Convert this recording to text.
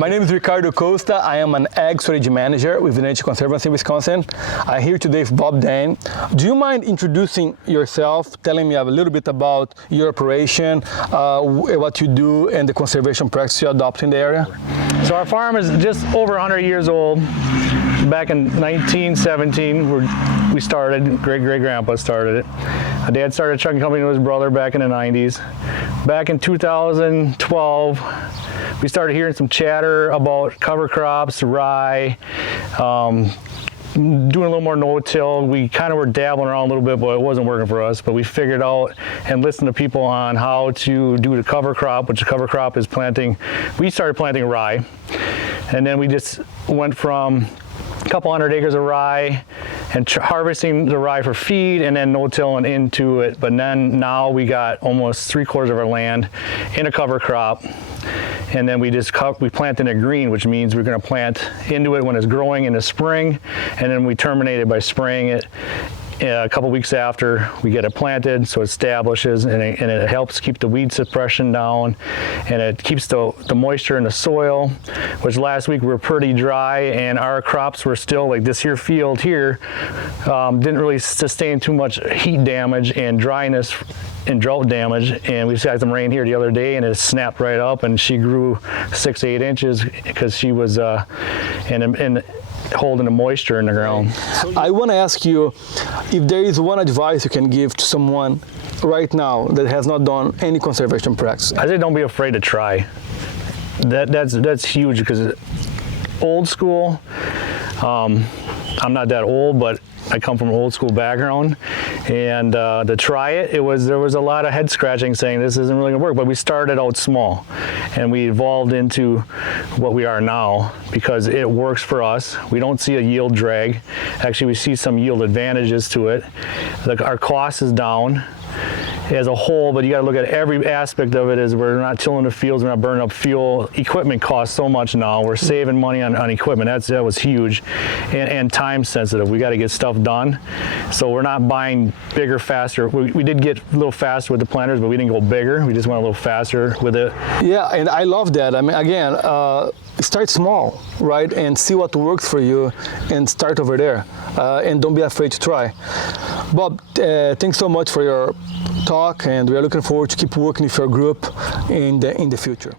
My name is Ricardo Costa. I am an Ag Strategy Manager with the Nature Conservancy in Wisconsin. I'm here today with Bob Dan. Do you mind introducing yourself, telling me a little bit about your operation, what you do, and the conservation practice you adopt in the area? So our farm is just over 100 years old. Back in 1917, we started, great-great-grandpa started it. My dad started a trucking company with his brother back in the 90s. Back in 2012, we started hearing some chatter about cover crops, rye, doing a little more no-till. We kind of were dabbling around a little bit, but it wasn't working for us. But we figured out and listened to people on how to do the cover crop, which the cover crop is planting. We started planting rye, and then we just went from a couple hundred acres of rye and harvesting the rye for feed and then no-tilling into it. But then now we got almost 3/4 of our land in a cover crop. And then we plant in a green, which means we're going to plant into it when it's growing in the spring, and then we terminate it by spraying it a couple weeks after we get it planted, so it establishes and it helps keep the weed suppression down, and it keeps the moisture in the soil, which last week we were pretty dry and our crops were still, like this here field here, didn't really sustain too much heat damage and dryness and drought damage, and we had some rain here the other day and it snapped right up and she grew 6 to 8 inches because she was holding the moisture in the ground. I want to ask you if there is one advice you can give to someone right now that has not done any conservation practice. I say don't be afraid to try. That's huge because old school, I'm not that old, but I come from an old school background, and to try it, there was a lot of head scratching saying this isn't really gonna work, but we started out small and we evolved into what we are now because it works for us. We don't see a yield drag. Actually, we see some yield advantages to it. Like our cost is down as a whole, but you got to look at every aspect of it. Is we're not tilling the fields, we're not burning up fuel. Equipment costs so much now. We're saving money on equipment. That was huge, and time sensitive. We got to get stuff done, so we're not buying bigger, faster. We did get a little faster with the planters, but we didn't go bigger. We just went a little faster with it. Yeah, and I love that. I mean, again, start small, right, and see what works for you, and start over there, and don't be afraid to try. Bob, thanks so much for your talk, and we are looking forward to keep working with your group in the future.